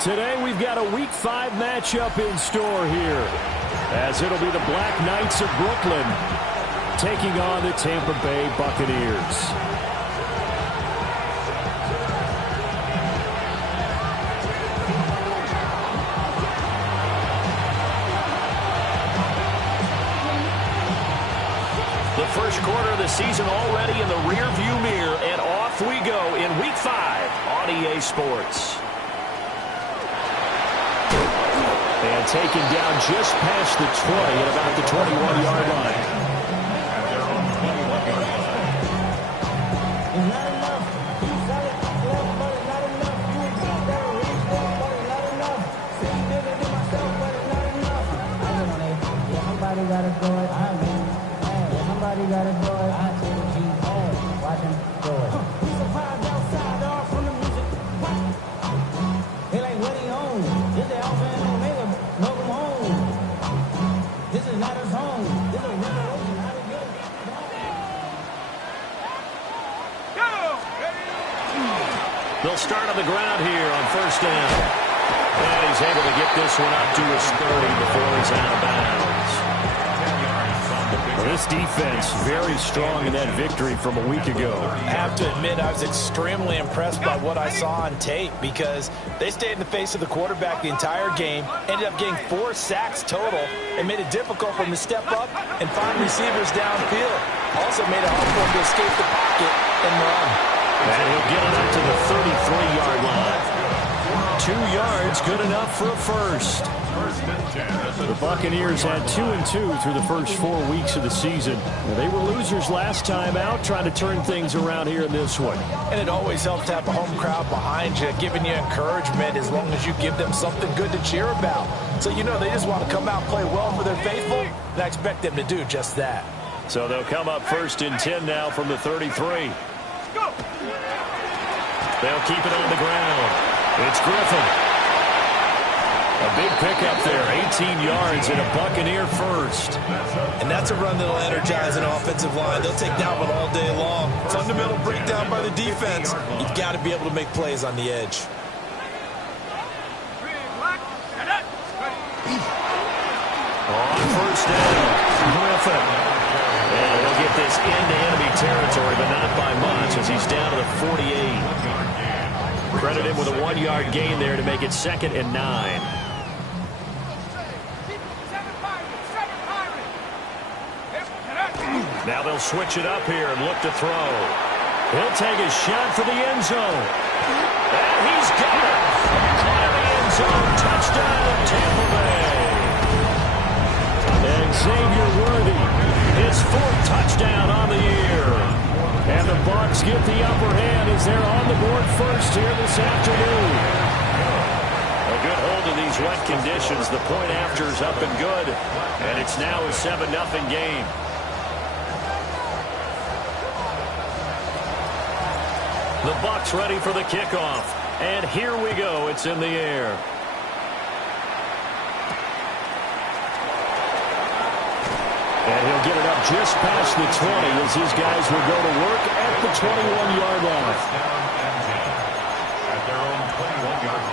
Today we've got a Week 5 matchup in store here, as it'll be the Black Knights of Brooklyn taking on the Tampa Bay Buccaneers. The first quarter of the season already in the rearview mirror, and off we go in Week 5 on EA Sports. And taken down just past the 20 at about the 21-yard line. Somebody gotta do it. Somebody gotta do it. I see the G's head. Watch him do it. He's surprised outside off from the music. They like what he owns. This is Alpha and Omega. Welcome home. This is not his home. This is a revelation. How to get it. They'll start on the ground here on first down. And he's able to get this one up to his 30 before he's out of bounds. This defense very strong in that victory from a week ago. I have to admit I was extremely impressed by what I saw on tape because they stayed in the face of the quarterback the entire game, ended up getting 4 sacks total, and made it difficult for him to step up and find receivers downfield. Also made it hard for him to escape the pocket and run. And he'll get it up to the 33-yard line. 2 yards, good enough for a first. The Buccaneers had 2-2 through the first 4 weeks of the season. They were losers last time out, trying to turn things around here in this one. And it always helps to have a home crowd behind you, giving you encouragement as long as you give them something good to cheer about. So you know they just want to come out and play well for their faithful, and I expect them to do just that. So they'll come up first and 10 now from the 33. They'll keep it on the ground. It's Griffin. A big pickup there, 18 yards and a Buccaneer first. And that's a run that'll energize an offensive line. They'll take that one all day long. Fundamental breakdown by the defense. You've got to be able to make plays on the edge. On first down, Griffin. And he'll get this into enemy territory, but not by much as he's down to the 48. Credit him with a 1-yard gain there to make it 2nd and 9. Now they'll switch it up here and look to throw. He'll take a shot for the end zone. And he's got it. Into the end zone. Touchdown, Tampa Bay. Xavier Worthy, his 4th touchdown on the year. And the Bucs get the upper hand as they're on the board first here this afternoon. A good hold in these wet conditions. The point after is up and good. And it's now a 7-0 game. The Bucs ready for the kickoff. And here we go. It's in the air. And he'll get it up just past the 20 as his guys will go to work at the 21-yard line. At their own 21-yard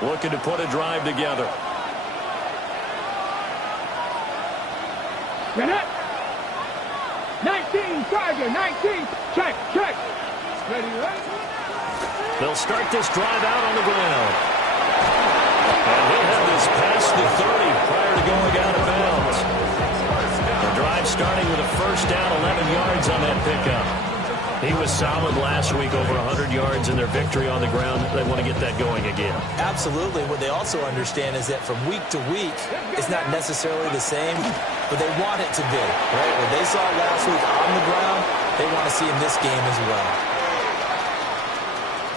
line. Looking to put a drive together. Get it. 19, Tiger, 19. Check. Ready. They'll start this drive out on the ground. And he'll have this past the 30 prior to going out of bounds. The drive starting with a first down, 11 yards on that pickup. He was solid last week, over 100 yards in their victory on the ground. They want to get that going again. Absolutely. What they also understand is that from week to week, it's not necessarily the same, but they want it to be, right? What they saw last week on the ground, they want to see in this game as well.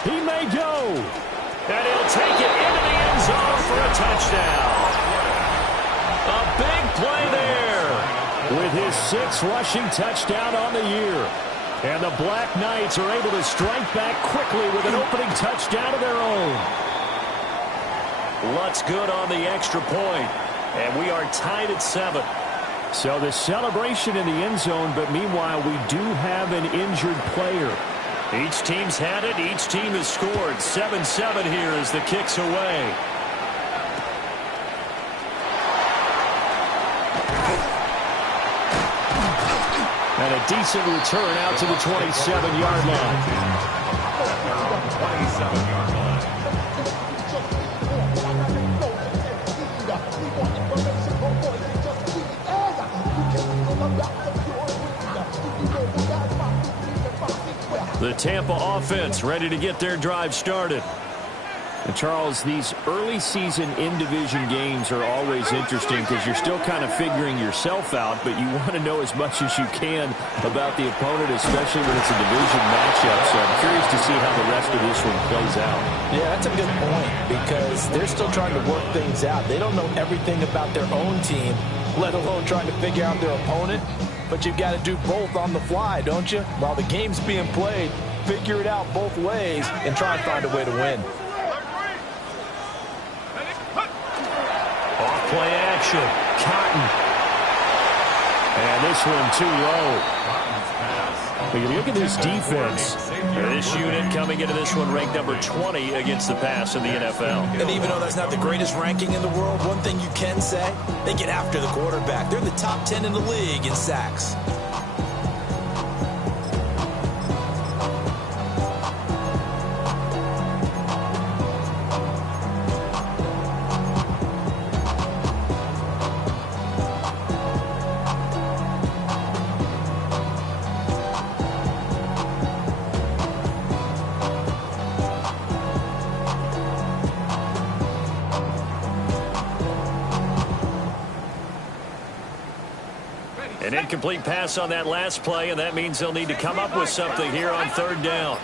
He may go. And he'll take it into the end zone for a touchdown. A big play there. With his 6th rushing touchdown on the year. And the Black Knights are able to strike back quickly with an opening touchdown of their own. Lutz good on the extra point. And we are tied at 7. So the celebration in the end zone, but meanwhile we do have an injured player. Each team's had it. Each team has scored. 7-7 here as the kick's away. And a decent return out to the 27-yard line. 27-yard line. The Tampa offense ready to get their drive started. And Charles, these early season in-division games are always interesting because you're still kind of figuring yourself out, but you want to know as much as you can about the opponent, especially when it's a division matchup. So I'm curious to see how the rest of this one plays out. Yeah, that's a good point because they're still trying to work things out. They don't know everything about their own team, let alone trying to figure out their opponent. But you've got to do both on the fly, don't you? While the game's being played, figure it out both ways and try and find a way to win. Off-play action. Cotton. And this one too low. But you look at this defense. This unit coming into this one ranked number 20 against the pass in the NFL. And even though that's not the greatest ranking in the world, one thing you can say, they get after the quarterback. They're in the top 10 in the league in sacks. An incomplete pass on that last play, and that means they'll need to come up with something here on third down.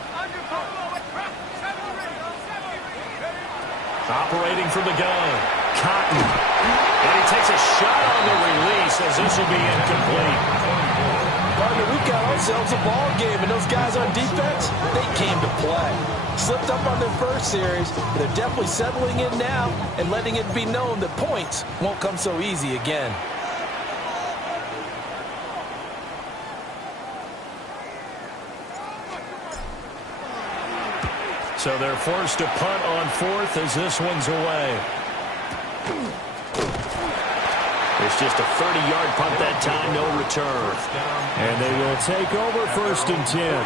Operating from the gun, Cotton. And he takes a shot on the release as this will be incomplete. Partner, we've got ourselves a ball game, and those guys on defense, they came to play. Slipped up on their first series, but they're definitely settling in now and letting it be known that points won't come so easy again. So they're forced to punt on fourth as this one's away. It's just a 30-yard punt that time, no return. And they will take over first and 10.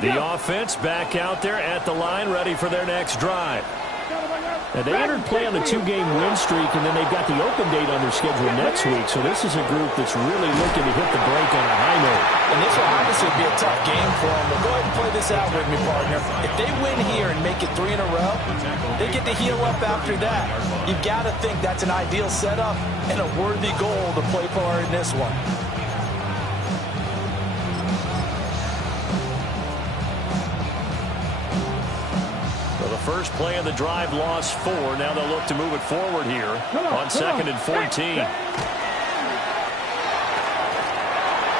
The offense back out there at the line, ready for their next drive. Now, they entered play on a 2-game win streak, and then they've got the open date on their schedule next week. So this is a group that's really looking to hit the break on a high note. And this will obviously be a tough game for them. But go ahead and play this out with me, partner. If they win here and make it 3 in a row, they get to heal up after that. You've got to think that's an ideal setup and a worthy goal to play for in this one. First play of the drive, lost 4. Now they'll look to move it forward here on 2nd and 14.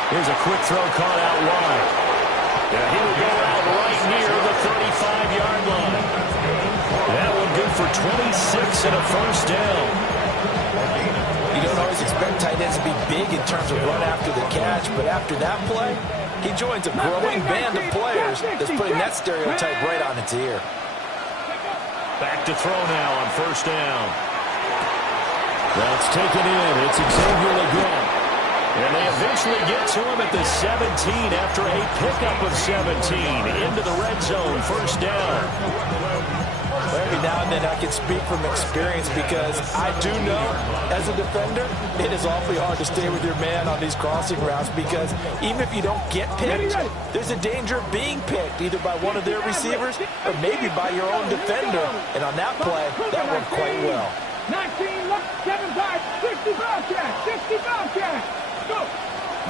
Here's a quick throw caught out wide. Yeah, he will go out right near the 35-yard line. That one good for 26 and a first down. You don't always expect tight ends to be big in terms of run after the catch, but after that play, he joins a growing band of players that's putting that stereotype right on its ear. Back to throw now on first down. That's taken in. It's Xavier Legette. And they eventually get to him at the 17 after a pickup of 17 into the red zone. First down. Every now and then I can speak from experience because I do know as a defender it is awfully hard to stay with your man on these crossing routes because even if you don't get picked, there's a danger of being picked either by one of their receivers or maybe by your own defender. And on that play, that worked quite well. 19, 75, 65 catch, 65 catch. Go.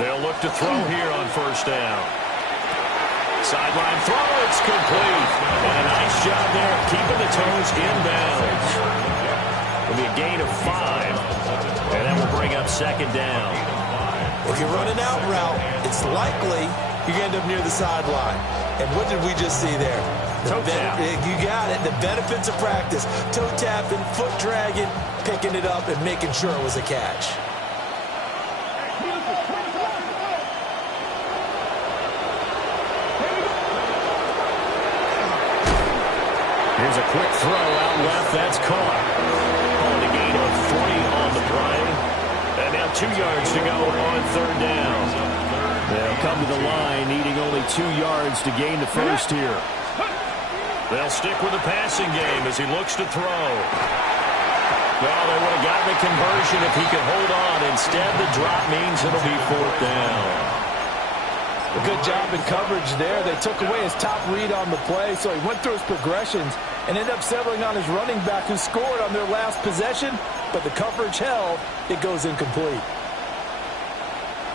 They'll look to throw here on first down. Sideline throw, it's complete. And a nice job there, keeping the toes inbounds. It'll be a gain of 5. And that will bring up second down. If you're running out route, it's likely you're going to end up near the sideline. And what did we just see there? Toe tap. You got it. The benefits of practice. Toe tapping, foot dragging, picking it up, and making sure it was a catch. Here's a quick throw out left. That's caught. On the gain of 3 on the play. And now 2 yards to go on third down. They'll come to the line, needing only 2 yards to gain the first here. They'll stick with the passing game as he looks to throw. Well, they would have gotten the conversion if he could hold on. Instead, the drop means it'll be fourth down. A good job in coverage there. They took away his top read on the play, so he went through his progressions and ended up settling on his running back who scored on their last possession, but the coverage held. It goes incomplete.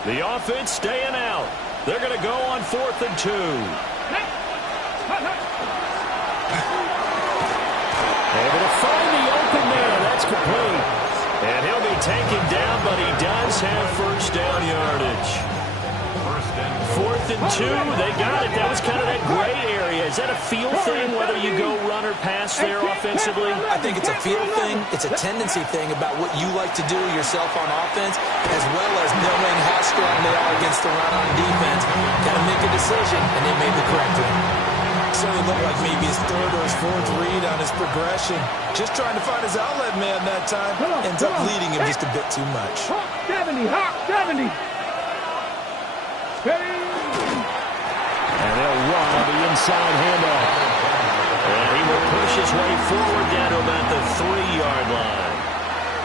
The offense staying out. They're going to go on 4th and 2. Able to find the open man. That's complete. And he'll be taken down, but he does have first down yardage. 4th and 2, they got it. That was kind of that gray area. Is that a feel thing, whether you go run or pass there offensively? I think it's a feel thing. It's a tendency thing about what you like to do yourself on offense, as well as knowing how strong they are against the run on defense. Got to make a decision, and they made the correct one. Certainly looked like maybe his 3rd or his 4th read on his progression. Just trying to find his outlet man that time. Ends up leading him just a bit too much. 70, Hawk 70. And they'll run on the inside handoff. And he will push his way forward down to about the 3-yard line.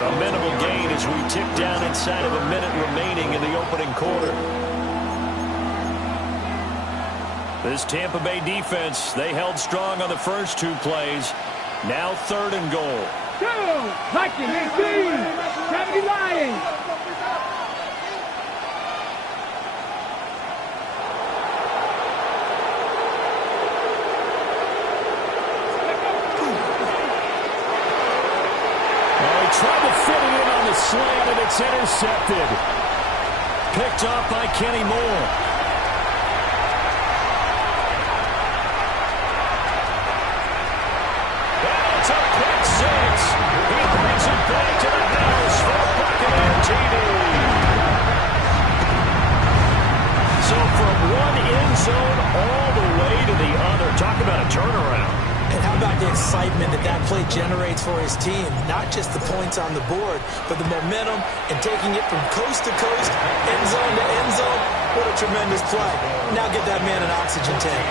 A minimal gain as we tick down inside of a minute remaining in the opening quarter. This Tampa Bay defense, they held strong on the first 2 plays. Now 3rd and goal. Go! Viking 18! 70 Lions! Tried to fit it in on the slant, and it's intercepted. Picked off by Kenny Moore. And it's a pick 6. He brings it back to the house for a Buccaneer TD. So from one end zone all the way to the other. Talk about a turnaround. And how about the excitement that that play generates for his team? Not just the points on the board, but the momentum and taking it from coast to coast, end zone to end zone. What a tremendous play. Now get that man an oxygen tank.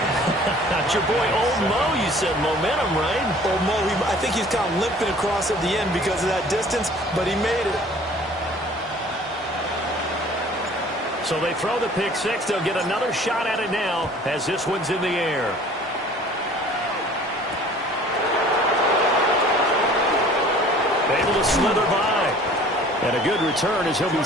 That's your boy Old Mo, you said momentum, right? Old Mo, I think he's kind of limping across at the end because of that distance, but he made it. So they throw the pick 6. They'll get another shot at it now as this one's in the air. Able to slither by. And a good return as he'll be...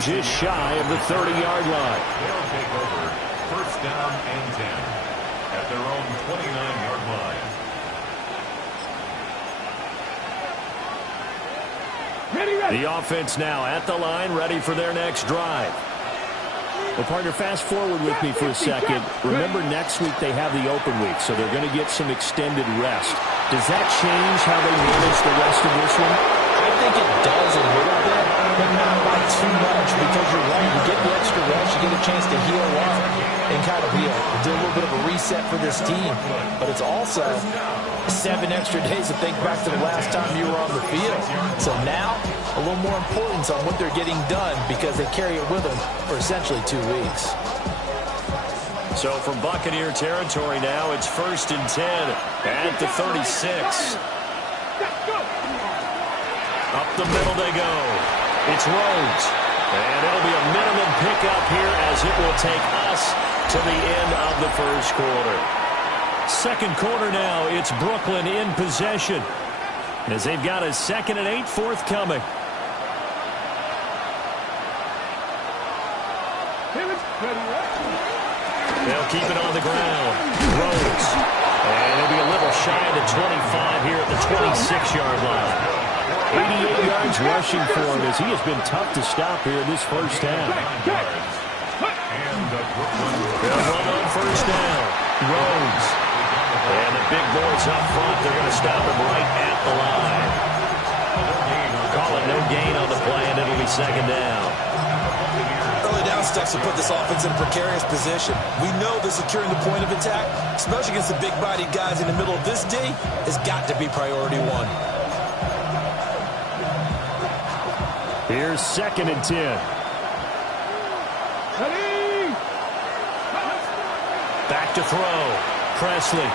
just shy of the 30-yard line. They'll take over 1st down and 10 at their own 29-yard line. The offense now at the line, ready for their next drive. Well, partner, fast forward with me for a second. Remember, next week they have the open week, so they're going to get some extended rest. Does that change how they manage the rest of this one? I think it does a little bit, but not by too much, because you're right. You get the extra rest, you get a chance to heal up and kind of do a little bit of a reset for this team. But it's also 7 extra days to think back to the last time you were on the field. So now, a little more importance on what they're getting done because they carry it with them for essentially 2 weeks. So from Buccaneer territory now, it's 1st and 10 at the 36. Up the middle they go. It's Rhodes. And it'll be a minimum pickup here as it will take a us to the end of the first quarter. Second quarter now, it's Brooklyn in possession as they've got a 2nd and 8 forthcoming. They'll keep it on the ground. Rhodes. And it'll be a little shy of the 25 here at the 26-yard line. 88 yards rushing for him as he has been tough to stop here in this first half. They'll run on first down. Rhodes. And the big boys up front, they're going to stop him right at the line. Call it no gain on the play, and it'll be 2nd down. Early down steps will put this offense in a precarious position. We know that securing the point of attack, especially against the big-bodied guys in the middle of this D, has got to be priority one. Here's 2nd and 10. Back to throw. Presley.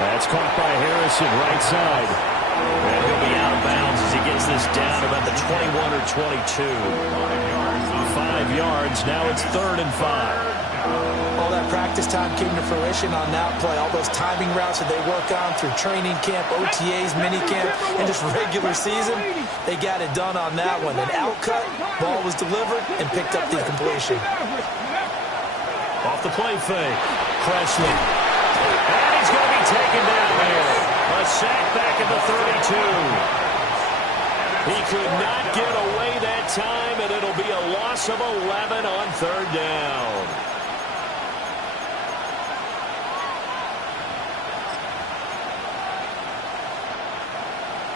That's caught by Harrison, right side. And he'll be out of bounds as he gets this down about the 21 or 22. 5 yards. Now it's 3rd and 5. All that practice time came to fruition on that play. All those timing routes that they work on through training camp, OTAs, minicamp, and just regular season, they got it done on that one. An outcut, ball was delivered, and picked up the completion. Off the play fake. Presley. And he's going to be taken down here. A sack back at the 32. He could not get away that time, and it'll be a loss of 11 on 3rd down.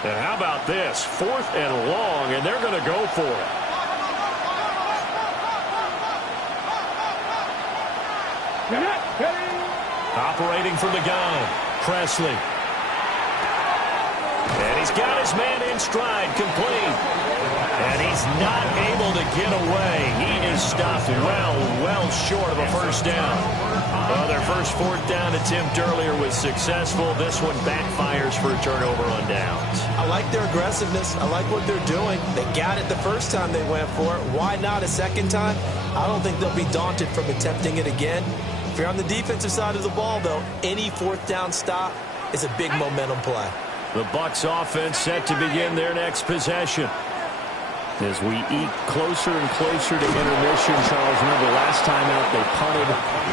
And how about this? 4th and long, and they're going to go for it. Operating from the gun, Presley. And he's got his man in stride, complete. And he's not able to get away. He is stopped well short of a first down. Well, their first 4th down attempt earlier was successful. This one backfires for a turnover on downs. I like their aggressiveness. I like what they're doing. They got it the first time they went for it. Why not a second time? I don't think they'll be daunted from attempting it again. If you're on the defensive side of the ball, though, any 4th down stop is a big momentum play. The Bucs offense set to begin their next possession. As we eke closer and closer to intermission, Charles, remember last time out they punted.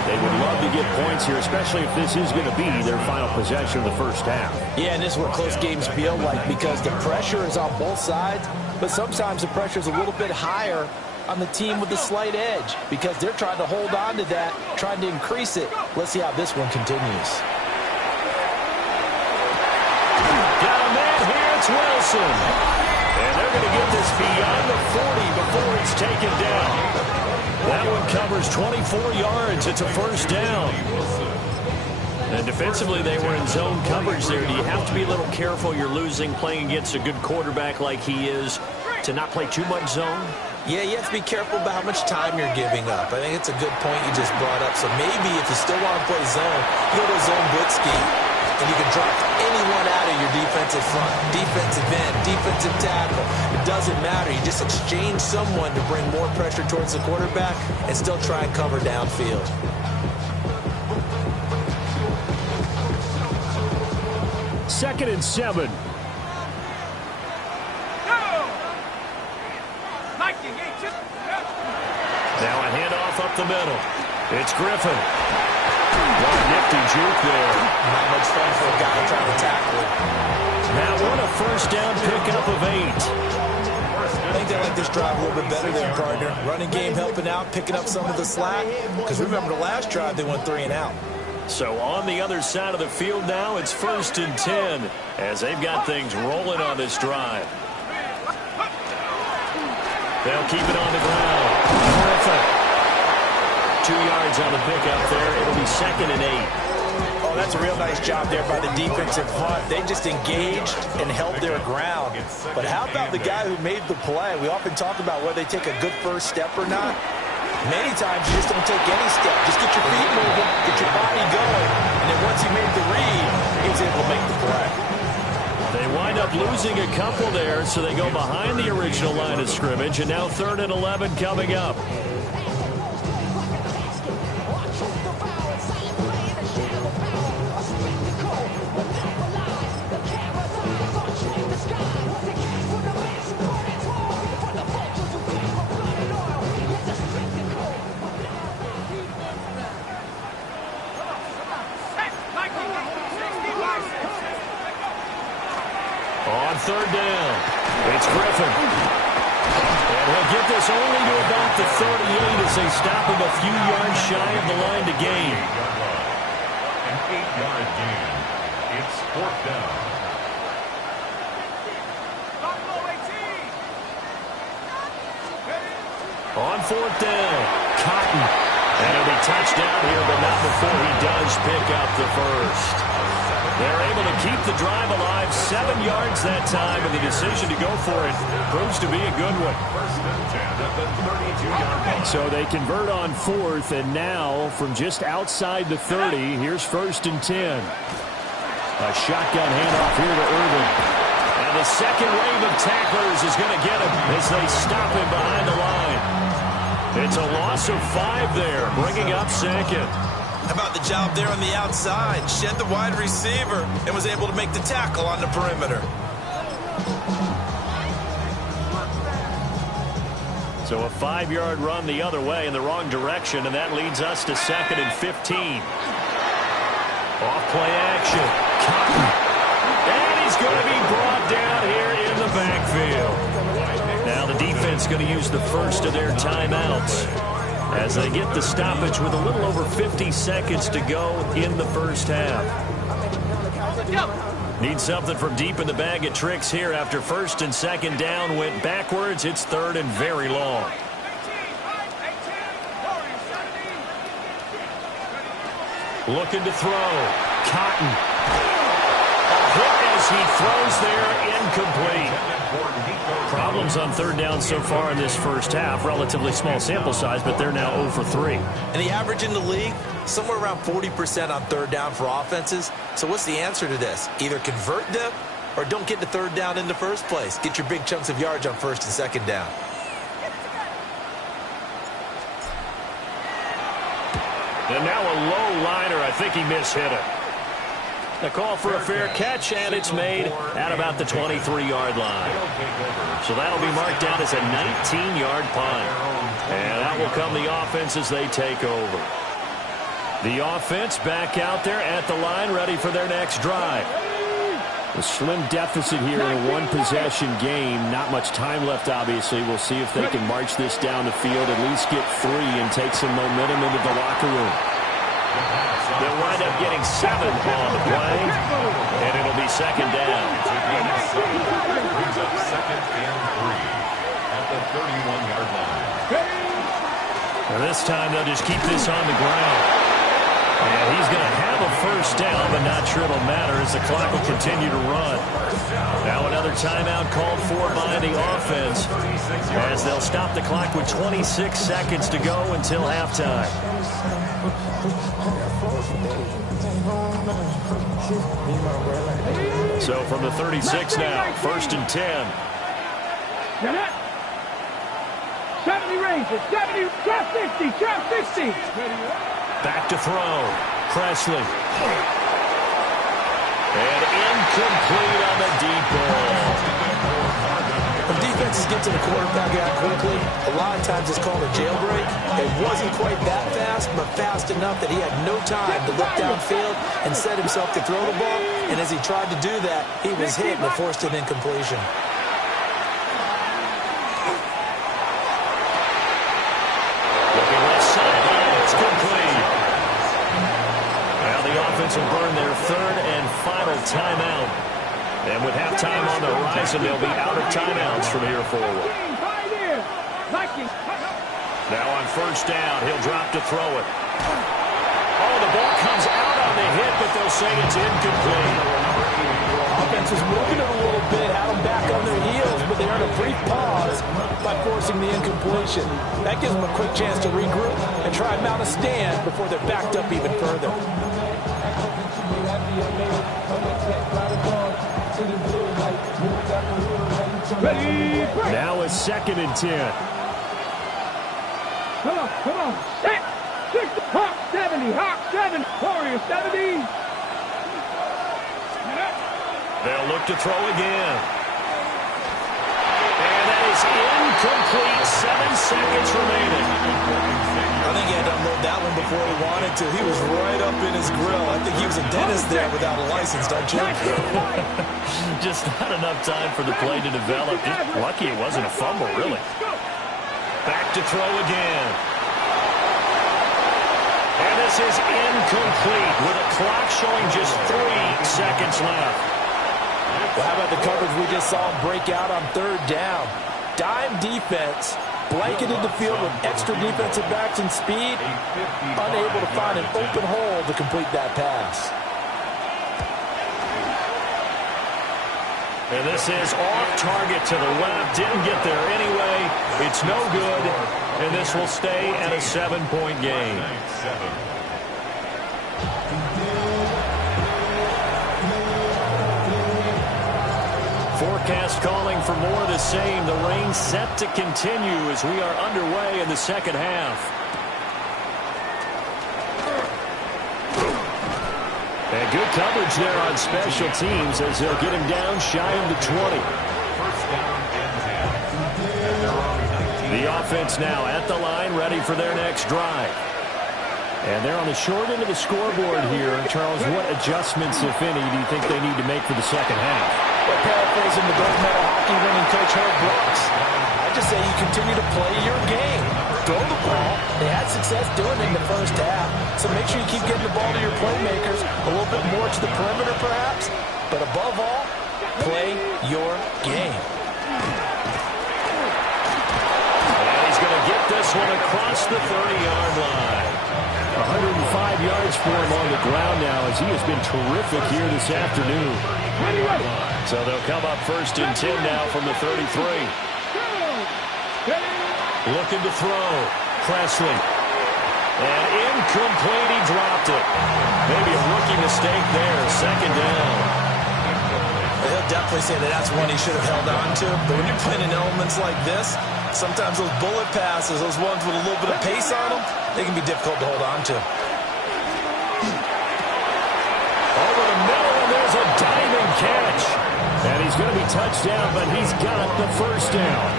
They would love to get points here, especially if this is going to be their final possession of the first half. Yeah, and this is what close games feel like because the pressure is on both sides, but sometimes the pressure is a little bit higher on the team with the slight edge because they're trying to hold on to that, trying to increase it. Let's see how this one continues. Got a man here, it's Wilson. And they're going to get this beyond the 40 before it's taken down. That one covers 24 yards. It's a first down. And defensively, they were in zone coverage there. Do you have to be a little careful? You're losing playing against a good quarterback like he is to not play too much zone? Yeah, you have to be careful about how much time you're giving up. I think it's a good point you just brought up. So maybe if you still want to play zone, you go to a zone blitz scheme, and you can drop anyone out of your defensive front, defensive end, defensive tackle. It doesn't matter. You just exchange someone to bring more pressure towards the quarterback and still try and cover downfield. Second and 7. Now a handoff up the middle. It's Griffin. What a nifty juke there. Not much fun for a guy trying to tackle him. Now what a first down pickup of 8. I think they like this drive a little bit better there, partner. Running game helping out, picking up some of the slack. Because remember, the last drive, they went 3 and out. So on the other side of the field now, it's 1st and 10 as they've got things rolling on this drive. They'll keep it on the ground. Griffin. 2 yards on the pickup there. It'll be 2nd and 8. Oh, that's a real nice job there by the defensive front. They just engaged and held their ground. But how about the guy who made the play? We often talk about whether they take a good first step or not. Many times you just don't take any step. Just get your feet moving, get your body going, and then once he made the read, he was able to make the play. They wind up losing a couple there, so they go behind the original line of scrimmage, and now 3rd and 11 coming up. On third down, it's Griffin. And he'll get this only to about the 38 as they stop him a few yards shy of the line to gain. An 8-yard gain. It's fourth down. On fourth down, Cotton. And it'll be touchdown here, but not before he does pick up the first. They're able to keep the drive alive, 7 yards that time, and the decision to go for it proves to be a good one. First and 10 at the 32-yard line. So they convert on fourth, and now from just outside the 30, here's first and 10. A shotgun handoff here to Irvin. And the second wave of tacklers is going to get him as they stop him behind the line. It's a loss of 5 there, bringing up second. How about the job there on the outside? Shed the wide receiver and was able to make the tackle on the perimeter. So a 5-yard run the other way in the wrong direction, and that leads us to second and 15. Off play action. Cotton. And he's going to be brought down here in the backfield. Now the defense going to use the first of their timeouts as they get the stoppage with a little over 50 seconds to go in the first half. Need something from deep in the bag of tricks here after first and second down went backwards. It's third and very long. Looking to throw. Cotton. A hit as he throws there, incomplete. Problems on third down so far in this first half. Relatively small sample size, but they're now 0 for 3. And the average in the league, somewhere around 40% on third down for offenses. So what's the answer to this? Either convert them or don't get to third down in the first place. Get your big chunks of yards on first and second down. And now a low liner. I think he mishit it. A call for a fair catch, and it's made at about the 23-yard line. So that'll be marked down as a 19-yard punt. And that will come the offense as they take over. The offense back out there at the line, ready for their next drive. A slim deficit here in a one-possession game. Not much time left, obviously. We'll see if they can march this down the field, at least get 3, and take some momentum into the locker room. They'll wind up getting 7 on the play, and it'll be second down. Brings up second and 3 at the 31-yard line. And this time they'll just keep this on the ground. And he's going to have a first down, but not sure it'll matter as the clock will continue to run. Now another timeout called for by the offense as they'll stop the clock with 26 seconds to go until halftime. So from the 36 now, first and 10. 70 ranges, 70, trap 60, trap 60. Back to throw. Presley. And incomplete on the deep ball. When defenses get to the quarterback out quickly, a lot of times it's called a jailbreak. It wasn't quite that fast, but fast enough that he had no time to look downfield and set himself to throw the ball. And as he tried to do that, he was hit and forced an incompletion. Looking left sideline, it's complete. Now the offense will burn their third and final timeout. And with halftime on the horizon, they'll be out of timeouts from here forward. Now on first down, he'll drop to throw it. Oh, the ball comes out on the hit, but they'll say it's incomplete. Offense was moving it a little bit, had them back on their heels, but they earned a brief pause by forcing the incompletion. That gives them a quick chance to regroup and try and mount a stand before they're backed up even further. Now a second and 10. Come on, set, 60, Hawk 70, Hawk 7, Warrior 70. They'll look to throw again. And that is incomplete. 7 seconds remaining. I think he had to unload that one before he wanted to. He was right up in his grill. I think he was a dentist there without a license, don't you? Just not enough time for the play to develop. Just lucky it wasn't a fumble, really. Back to throw again. And this is incomplete with a clock showing just 3 seconds left. Well, how about the coverage we just saw him break out on 3rd down? Dime defense, blanketed the field with extra defensive backs and speed, unable to find an open hole to complete that pass. And this is off target to the left. Didn't get there anyway. It's no good. And this will stay at a 7-point game. Forecast calling for more of the same. The rain set to continue as we are underway in the second half. And good coverage there on special teams as they'll get him down shy of the 20. The offense now at the line, ready for their next drive. And they're on the short end of the scoreboard here. Charles, what adjustments, if any, do you think they need to make for the second half? Well, paraphrasing the gold medal hockey winning coach Herb Brooks, I just say you continue to play your game. Throw the ball. They had success doing it in the first half, so make sure you keep getting the ball to your playmakers, a little bit more to the perimeter perhaps, but above all, play your game. And he's going to get this one across the 30-yard line. 105 yards for him on the ground now as he has been terrific here this afternoon. So they'll come up 1st and 10 now from the 33. Looking to throw. Presley. And incomplete. He dropped it. Maybe a rookie mistake there. 2nd down. He'll definitely say that that's one he should have held on to. But when you're playing in elements like this, sometimes those bullet passes, those ones with a little bit of pace on them, they can be difficult to hold on to. Over the middle, and there's a diving catch. And he's going to be touched down, but he's got the 1st down.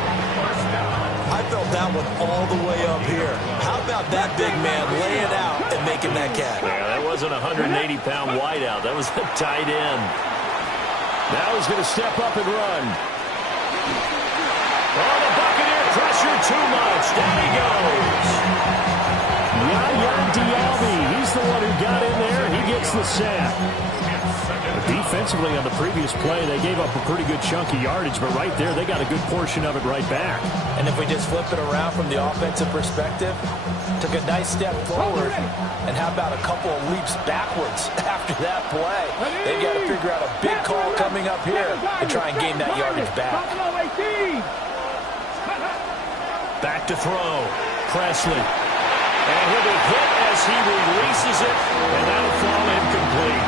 I felt that one all the way up here. How about that big man laying out and making that catch? Yeah, that wasn't a 180-pound wideout. That was a tight end. Now he's going to step up and run. Oh, the Buccaneer pressure too much. Down he goes. Yaya Diaby, he's the one who got in there. He gets the sack. Defensively on the previous play, they gave up a pretty good chunk of yardage, but right there, they got a good portion of it right back. And if we just flip it around from the offensive perspective, took a nice step forward, and how about a couple of leaps backwards after that play? They've got to figure out a big call coming up here to try and gain that yardage back. Back to throw. Presley. And he'll be hit as he releases it, and that'll fall incomplete.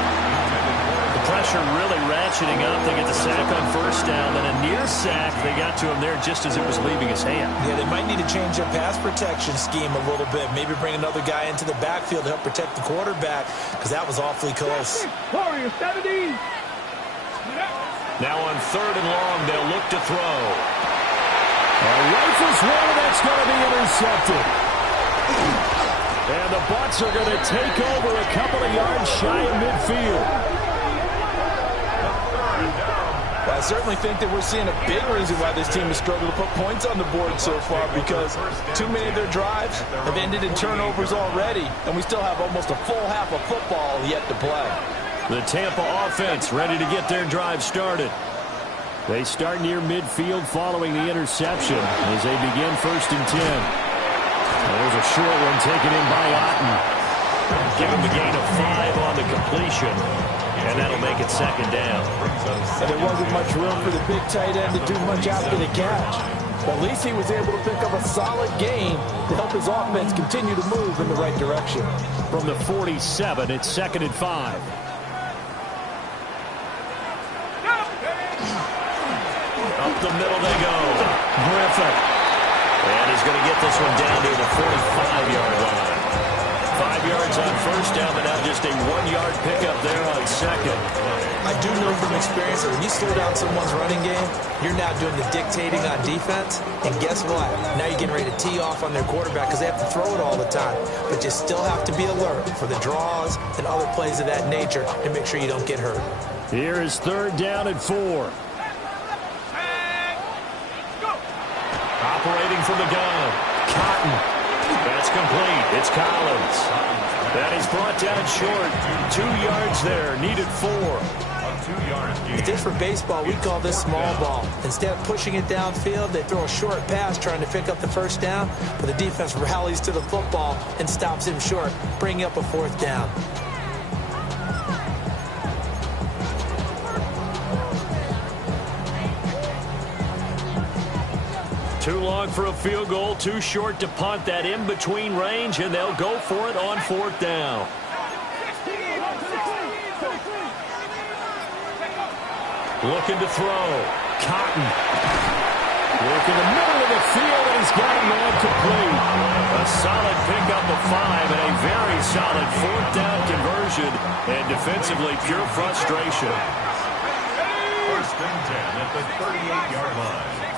The pressure really ratcheting up. They get the sack on 1st down, then a near sack. They got to him there just as it was leaving his hand. Yeah, they might need to change their pass protection scheme a little bit. Maybe bring another guy into the backfield to help protect the quarterback, because that was awfully close. Warrior 70. Now on 3rd and long, they'll look to throw. Rifles one, that's going to be intercepted. And the Bucs are going to take over a couple of yards shy of midfield. Well, I certainly think that we're seeing a big reason why this team has struggled to put points on the board so far, because too many of their drives have ended in turnovers already, and we still have almost a full half of football yet to play. The Tampa offense ready to get their drive started. They start near midfield following the interception as they begin 1st and 10. There's a short one taken in by Otten. Give him a gain of 5 on the completion, and that'll make it 2nd down. And there wasn't much room for the big tight end to do much after the catch. But at least he was able to pick up a solid gain to help his offense continue to move in the right direction. From the 47, it's 2nd and 5. Up the middle they go. Griffin. And he's going to get this one down to the 45-yard line. 5 yards on first down, but now just a 1-yard pickup there on second. I do know from experience that when you slow down someone's running game, you're now doing the dictating on defense. And guess what? Now you're getting ready to tee off on their quarterback because they have to throw it all the time. But you still have to be alert for the draws and other plays of that nature to make sure you don't get hurt. Here is 3rd down and 4. Operating from the gun. Cotton. That's complete. It's Collins. That is brought down short. 2 yards there. Needed 4. If this were baseball, we'd call this small ball. Instead of pushing it downfield, they throw a short pass trying to pick up the first down, but the defense rallies to the football and stops him short, bringing up a 4th down. Too long for a field goal, too short to punt. That in-between range, and they'll go for it on 4th down. Looking to throw. Cotton. Work in the middle of the field, and he's got a man complete. A solid pickup of 5 and a very solid 4th down conversion. And defensively, pure frustration. 1st and 10 at the 38-yard line.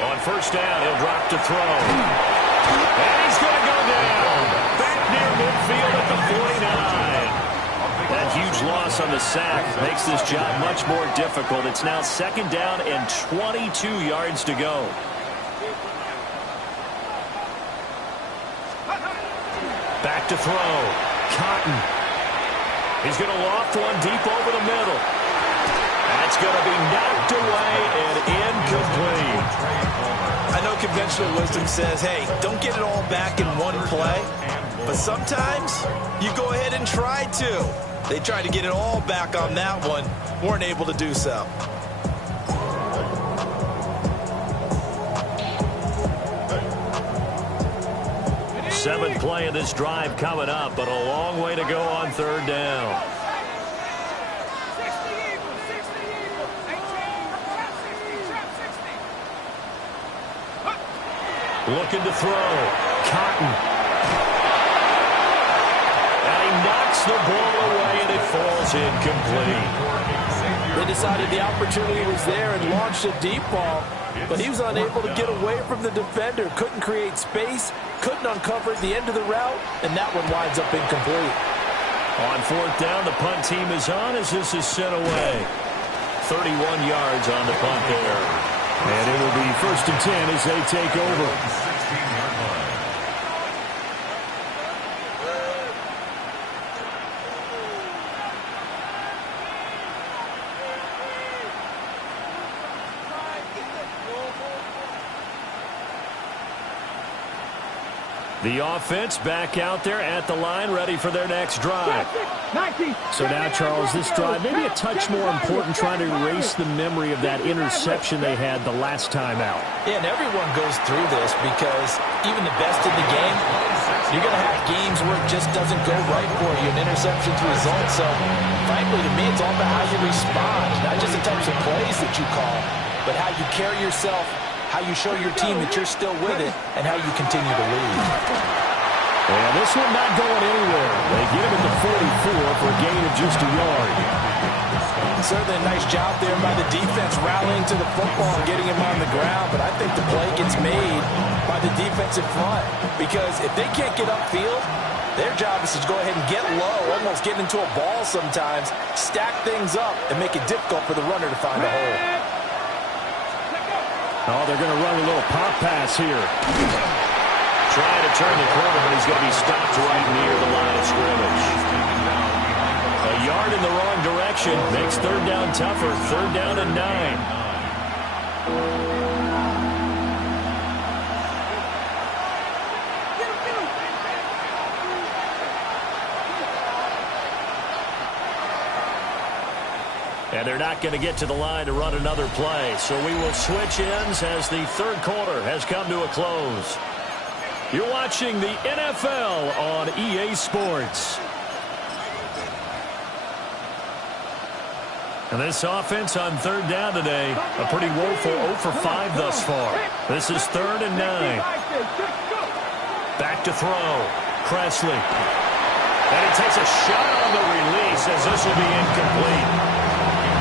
On 1st down, he'll drop to throw. And he's going to go down. Back near midfield at the 49. That huge loss on the sack makes this job much more difficult. It's now 2nd down and 22 yards to go. Back to throw. Cotton. He's going to loft one deep over the middle. That's going to be knocked away and incomplete. I know conventional wisdom says, hey, don't get it all back in one play. But sometimes you go ahead and try to. They tried to get it all back on that one. Weren't able to do so. Seventh play of this drive coming up, but a long way to go on 3rd down. Looking to throw. Cotton. And he knocks the ball away, and it falls incomplete. They decided the opportunity was there and launched a deep ball, but he was unable to get away from the defender. Couldn't create space, couldn't uncover the end of the route, and that one winds up incomplete. On 4th down, the punt team is on as this is sent away. 31 yards on the punt there. And it will be 1st and 10 as they take over. 16-yard line. The offense back out there at the line, ready for their next drive. So now, Charles, this drive maybe a touch more important, trying to erase the memory of that interception they had the last time out. Yeah, and everyone goes through this because even the best in the game, you're going to have games where it just doesn't go right for you. An interception's result. So, frankly, to me, it's all about how you respond. Not just the types of plays that you call, but how you carry yourself, how you show your team that you're still with it, and how you continue to lead. And this one not going anywhere. They get him at the 44 for a gain of just a yard. Certainly a nice job there by the defense rallying to the football and getting him on the ground, but I think the play gets made by the defensive front because if they can't get upfield, their job is to go ahead and get low, almost get into a ball sometimes, stack things up, and make it difficult for the runner to find a hole. Oh, they're going to run a little pop pass here. Trying to turn the corner, but he's going to be stopped right near the line of scrimmage. A yard in the wrong direction makes 3rd down tougher. 3rd down and 9. And they're not going to get to the line to run another play. So we will switch ends as the 3rd quarter has come to a close. You're watching the NFL on EA Sports. And this offense on third down today, a pretty woeful 0 for 5 thus far. This is 3rd and 9. Back to throw. Presley. And he takes a shot on the release as this will be incomplete.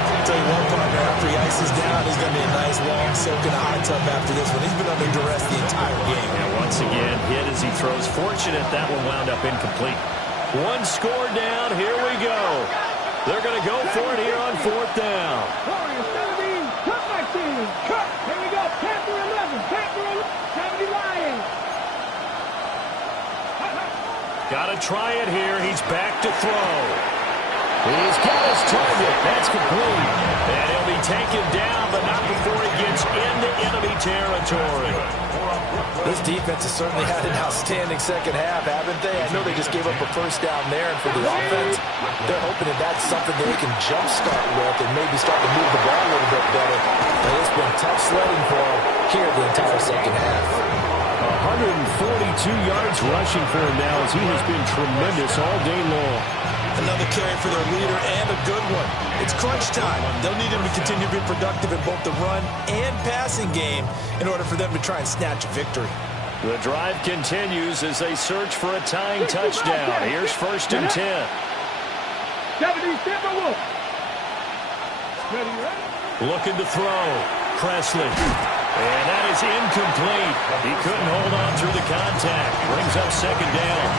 I'll tell you one, partner, after he ices down, he's going to be a nice long soak in a hot tub after this one. He's been under duress the entire game. And once again, hit as he throws. Fortunate that one wound up incomplete. One score down. Here we go. They're going to go for it here on 4th down. Warriors 17, cut my team, cut. Here we go, Panther 11, Panther 11, 70 Lions. Got to try it here. He's back to throw. He's got his target. That's complete. And he'll be taken down, but not before he gets into enemy territory. This defense has certainly had an outstanding second half, haven't they? I know they just gave up a first down there, and for the offense, they're hoping that that's something they can jumpstart with and maybe start to move the ball a little bit better. But it's been tough sledding for them here the entire second half. 142 yards rushing for him now as he has been tremendous all day long. Another carry for their leader and a good one. It's crunch time. They'll need him to continue to be productive in both the run and passing game in order for them to try and snatch a victory. The drive continues as they search for a tying touchdown. Here's 1st and 10. 77 Wolf. Ready, ready? Looking to throw. Presley. And that is incomplete. He couldn't hold on through the contact. Brings up 2nd down.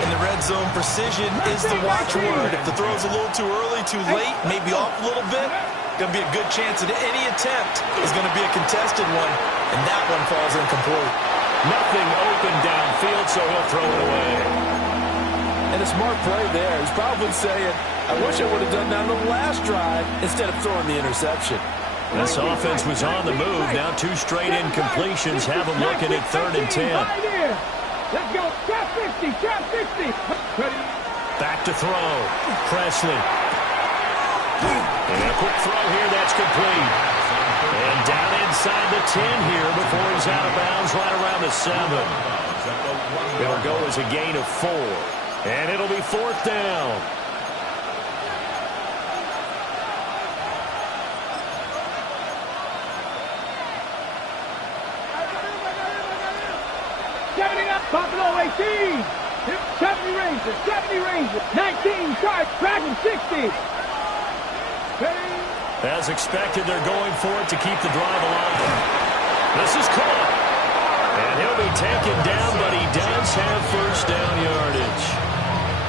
In the red zone, precision is the watchword. If the throw's a little too early, too late, maybe off a little bit, going to be a good chance that any attempt is going to be a contested one, and that one falls incomplete. Nothing open downfield, so he'll throw it away. And a smart play there. He's probably saying, I wish I would have done that on the last drive instead of throwing the interception. This offense was on the move. Now 2 straight incompletions have them looking at 3rd and 10. Let's go. Trap 60. Trap 60. Ready? Back to throw. Presley. And a quick throw here. That's complete. And down inside the 10 here before he's out of bounds right around the 7. It'll go as a gain of 4. And it'll be 4th down. Buffalo 18. 70 Rangers. 70 Rangers. 19 Sharks. Dragon 60. As expected, they're going for it to keep the drive alive. This is caught. And he'll be taken down, but he does have 1st down yardage.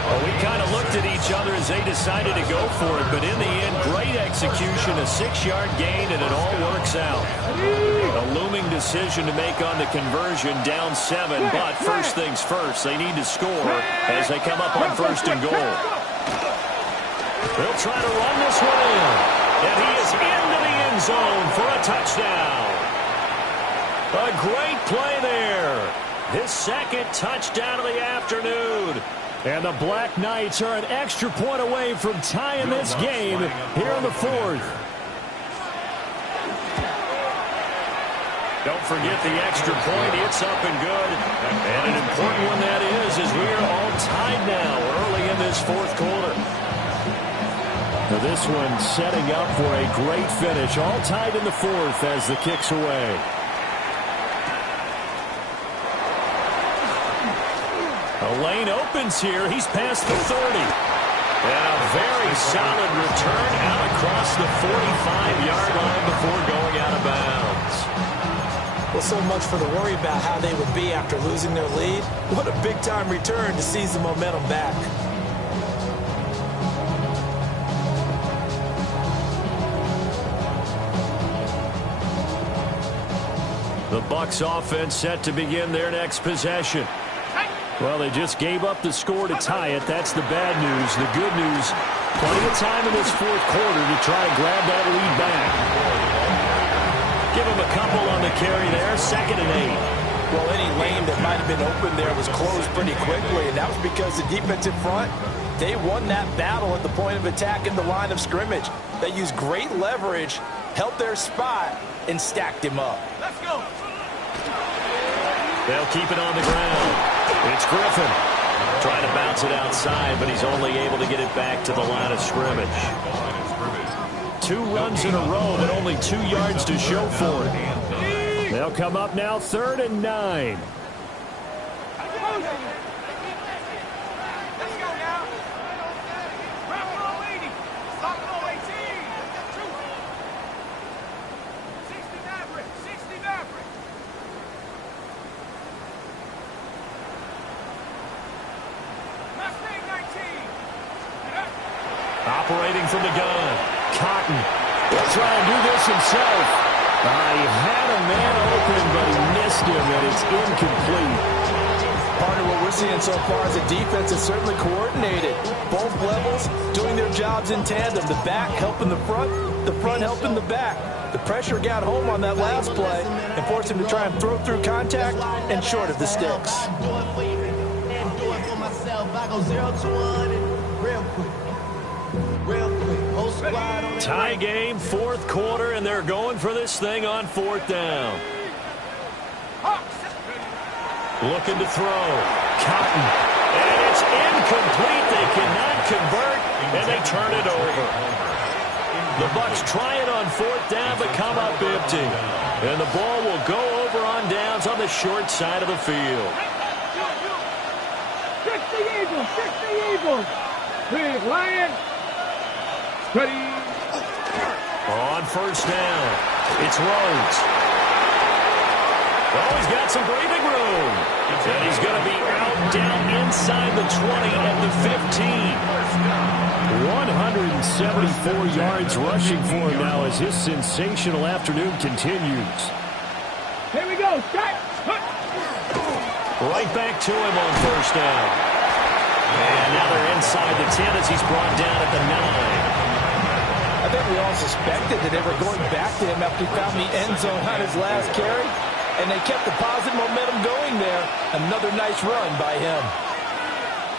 Well, we kind of looked at each other as they decided to go for it, but in the end, great execution, a 6-yard gain, and it all works out. A looming decision to make on the conversion, down 7, but first things first, they need to score as they come up on 1st and goal. They'll try to run this one in, and he is into the end zone for a touchdown. A great play there. His 2nd touchdown of the afternoon. And the Black Knights are an extra point away from tying this game here in the 4th. Don't forget the extra point. It's up and good. And an important one that is, as we are all tied now early in this 4th quarter. Now this one setting up for a great finish. All tied in the 4th as the kick's away. A lane opens here. He's past the 30. And a very solid return out across the 45-yard line before going out of bounds. Well, so much for the worry about how they would be after losing their lead. What a big-time return to seize the momentum back. The Bucs offense set to begin their next possession. Well, they just gave up the score to tie it. That's the bad news. The good news, plenty of time in this 4th quarter to try and grab that lead back. Give him a couple on the carry there. 2nd and 8. Well, any lane that might have been open there was closed pretty quickly, and that was because the defense in front, they won that battle at the point of attack in the line of scrimmage. They used great leverage, held their spot, and stacked him up. Let's go. They'll keep it on the ground. It's Griffin. Trying to bounce it outside, but he's only able to get it back to the line of scrimmage. 2 runs in a row, but only 2 yards to show for it. They'll come up now 3rd and 9. Operating from the gun. Cotton will try and do this himself. He had a man open, but he missed him, and it's incomplete. Partner, what we're seeing so far is the defense is certainly coordinated. Both levels doing their jobs in tandem. The back helping the front helping the back. The pressure got home on that last play and forced him to try and throw through contact and short of the sticks. Tie game, 4th quarter, and they're going for this thing on 4th down. Looking to throw. Cotton. And it's incomplete. They cannot convert, and they turn it over. The Bucs try it on 4th down, but come up empty. And the ball will go over on downs on the short side of the field. 60 Eagles, 60 Eagles. Big Lion. Ready. On 1st down, it's Rhodes. Oh, he's got some breathing room. And he's going to be out down inside the 20 at the 15. 174 yards rushing for him now as his sensational afternoon continues. Here we go. Start. Right back to him on 1st down. And now they're inside the 10 as he's brought down at the 9. I think we all suspected that they were going back to him after he found the end zone on his last carry, and they kept the positive momentum going there. Another nice run by him.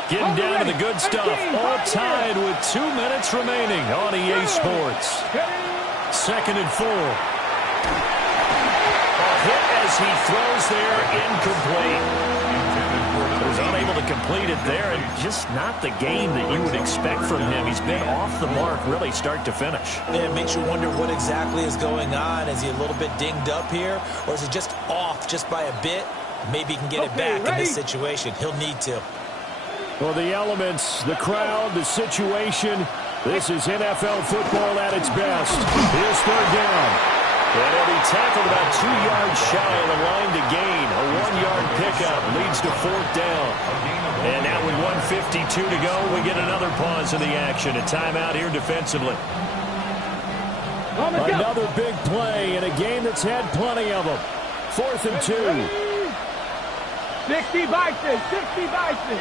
Getting down to the good stuff. All tied with 2 minutes remaining on EA Sports. 2nd and 4. A hit as he throws there, incomplete. Was unable to complete it there, and just not the game that you would expect from him. He's been off the mark really start to finish. Yeah, it makes you wonder what exactly is going on. Is he a little bit dinged up here, or is it just off just by a bit? Maybe he can get it back in this situation. He'll need to. Well, the elements, the crowd, the situation, this is NFL football at its best. Here's 3rd down. And he'll be tackled about 2 yards shy of the line to gain. A 1-yard pickup leads to 4th down. And now with 1:52 to go, we get another pause in the action. A timeout here defensively. Another big play in a game that's had plenty of them. 4th and 2. 60 by 6. 60 by 6.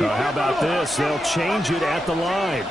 How about this? They'll change it at the line.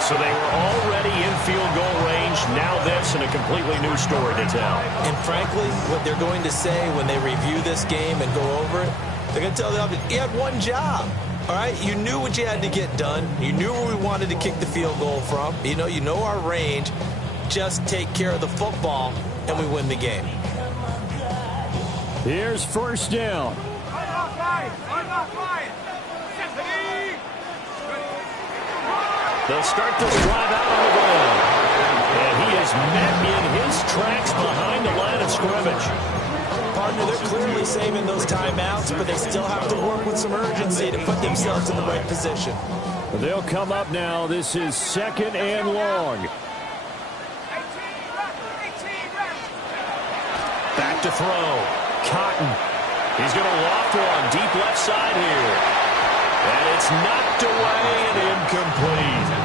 So they were already in field goal range. Now this and a completely new story to tell. And frankly, what they're going to say when they review this game and go over it, they're going to tell them, you had one job. All right, you knew what you had to get done. You knew where we wanted to kick the field goal from. You know our range. Just take care of the football, and we win the game. Here's 1st down. They'll start this drive out on the ground. And he is met in his tracks behind the line of scrimmage. Partner, they're clearly saving those timeouts, but they still have to work with some urgency to put themselves in the right position. They'll come up now. This is 2nd and long. Back to throw. Cotton. He's going to loft one deep left side here. And it's knocked away and incomplete.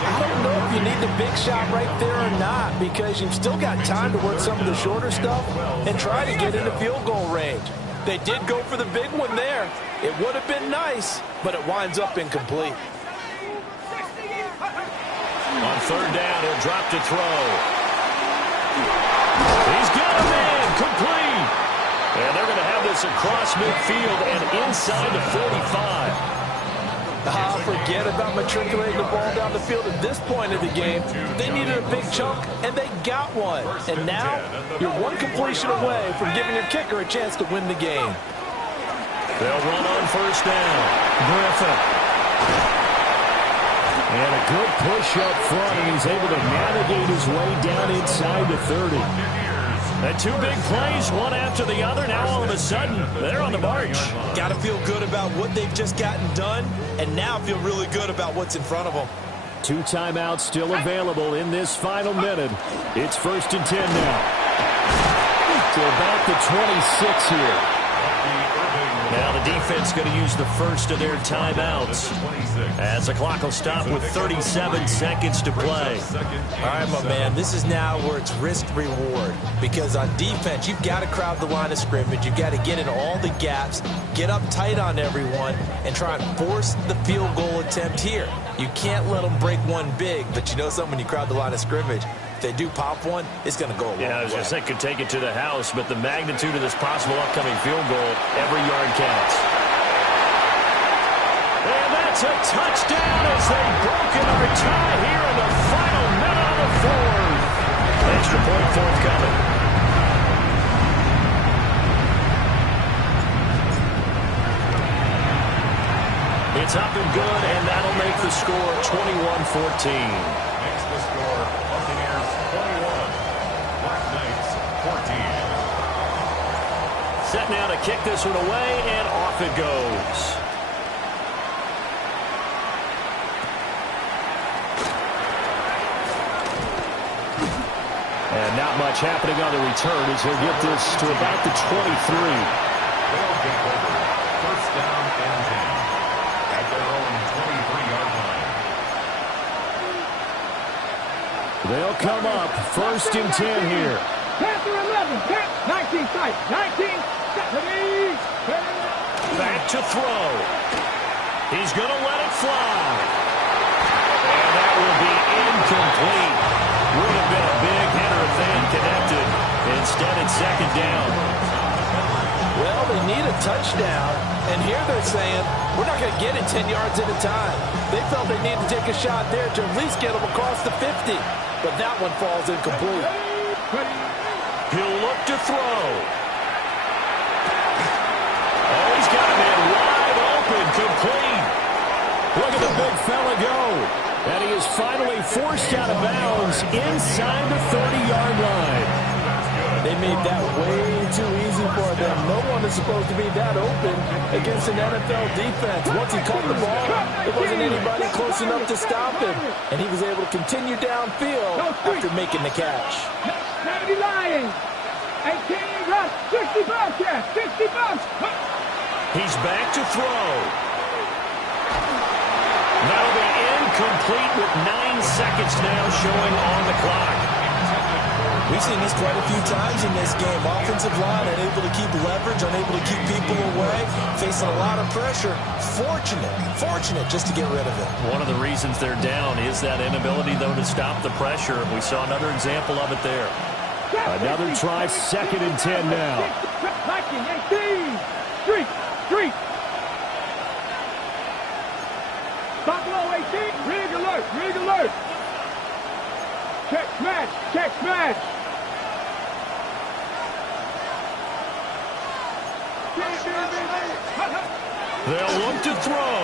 I don't know if you need the big shot right there or not, because you've still got time to work some of the shorter stuff and try to get into field goal range. They did go for the big one there. It would have been nice, but it winds up incomplete. On third down, he'll drop to throw. He's got a man, complete. And they're going to have this across midfield and inside the 45. Forget about matriculating the ball down the field at this point of the game. They needed a big chunk, and they got one. And now, you're one completion away from giving your kicker a chance to win the game. They'll run on first down. Griffin. And a good push up front, and he's able to navigate his way down inside the 30. And two big plays, one after the other. Now all of a sudden, they're on the march. Got to feel good about what they've just gotten done, and now feel really good about what's in front of them. 2 timeouts still available in this final minute. It's 1st and 10 now. To about the 26 here. Now the defense going to use the first of their timeouts as the clock will stop with 37 seconds to play. All right, my man, this is now where it's risk-reward, because on defense, you've got to crowd the line of scrimmage. You've got to get in all the gaps, get up tight on everyone, and try and force the field goal attempt here. You can't let them break one big, but you know something, when you crowd the line of scrimmage, if they do pop one, it's going to go a long way. Yeah, I was going to say, could take it to the house, but the magnitude of this possible upcoming field goal, every yard counts. And that's a touchdown as they've broken our tie here in the final minute of the fourth. Extra point forthcoming. It's up and good, and that'll make the score 21-14. Makes the score Buccaneers 21, Black Knights 14. Set now to kick this one away, and off it goes. And not much happening on the return as he'll get this to about the 23. They'll get over. First down and 10 at their own 23-yard line. They'll come up 1st and 10 here. Panther 11, 19 sight, 19, 70. Back to throw. He's going to let it fly. And that will be incomplete. Would have been a big hitter if they had connected. Instead, it's second down. Well, they need a touchdown, and here they're saying, we're not going to get it 10 yards at a time. They felt they needed to take a shot there to at least get them across the 50, but that one falls incomplete. He'll look to throw. Oh, he's got a man wide open, complete. Look at the big fella go. And he is finally forced out of bounds inside the 30-yard line. They made that way too easy for them. No one is supposed to be that open against an NFL defense. Once he caught the ball, there wasn't anybody close enough to stop him. And he was able to continue downfield after making the catch. 70 Lions, 18 Russ, 60 Bobcats, 60 Bucks. He's back to throw. That'll be incomplete with 9 seconds now showing on the clock. We've seen this quite a few times in this game. Offensive line unable to keep leverage, unable to keep people away, facing a lot of pressure. Fortunate just to get rid of it. One of the reasons they're down is that inability, though, to stop the pressure. We saw another example of it there. Another try, 2nd and 10 now. 18, streak. Buffalo 18, rig alert. Check smash. They'll look to throw.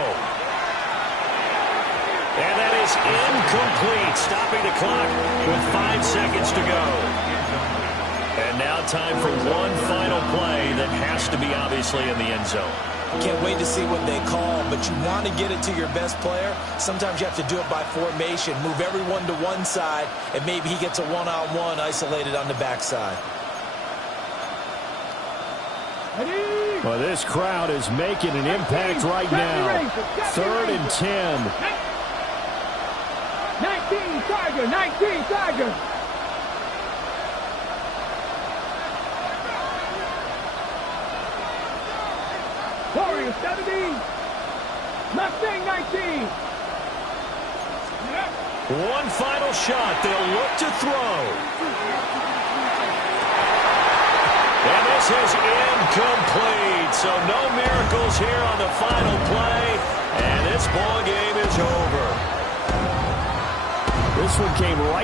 And that is incomplete, stopping the clock with 5 seconds to go. And now time for one final play that has to be obviously in the end zone. Can't wait to see what they call, but you want to get it to your best player. Sometimes you have to do it by formation. Move everyone to one side, and maybe he gets a one-on-one isolated on the backside. Well, this crowd is making an impact right now. 3rd and 10. 19 Tiger. Warriors 17, Mustang 19. One final shot. They'll look to throw. And this is incomplete. So no miracles here on the final play. And this ball game is over. This one came right